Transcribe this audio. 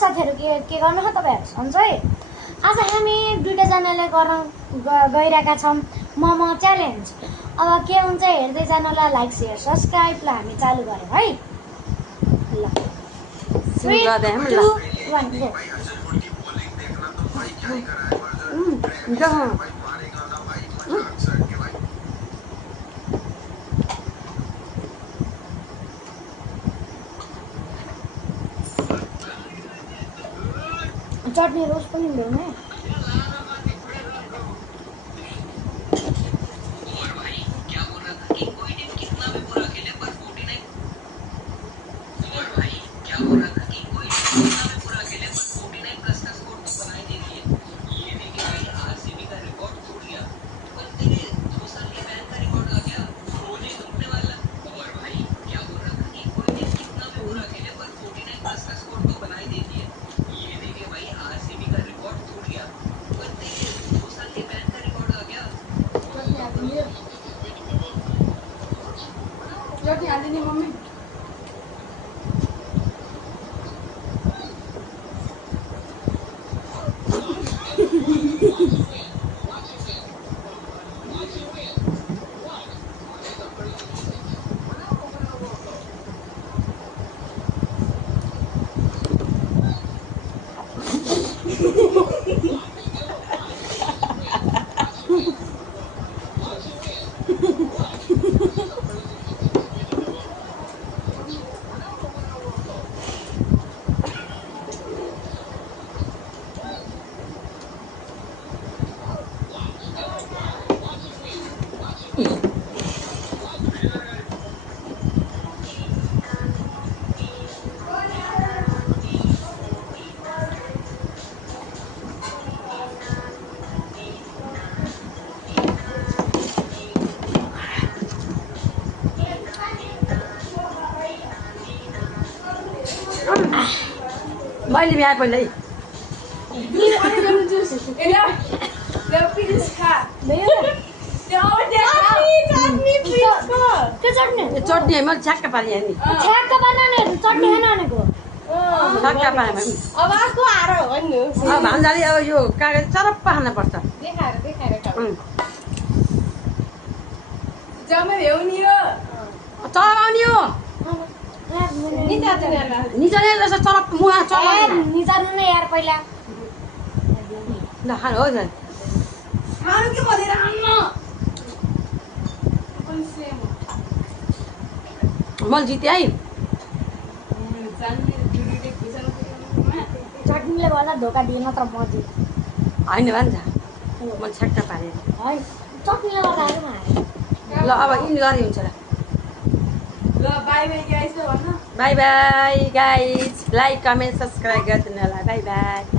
साथीहरु के गर्नु हो तपाईहरु सन्चै आज हामी दुईटा जनाले गर्न गइरहेका छौं मोमो च्यालेन्ज अब के हुन्छ हेर्दै जानुलाई लाइक शेयर सब्स्क्राइब ल हामी चालु गरौँ है ल 3 2 1 गो चटनी रोज पनि ल्याउनु है चटनी आली नहीं मम्मी मैले बिहा पहिल्यै चटनी है मैले छ्याक्क पारेँ नि छ्याक्क बनाने चटनी खान आनेको छ्याक्क पारेँ मैले अब आको आरो हो नि अब भान्जाले अब यो कागज चरप्प खानुपर्छ देखाएर खाऊ जम्मै भ्याउ नि हो चलाउने हो निचाले जस्तो चरप्प मुहा चलाउने निचार्नु न यार पहिला ल खानु हो झन् खानु के भनेर आउनु मैले जितेँ है चटनीले गर्दा धोका दिए नत्र म जित होइन भन्छ मैले छ्याक्क पारेँ है चटनीले गर्दा आयो ल अब यिनी गरे हुन्छ ल ल बाइ बाइ गाइस भन्न by by guys like comment subscribe गरिदिनु होला बाई बाई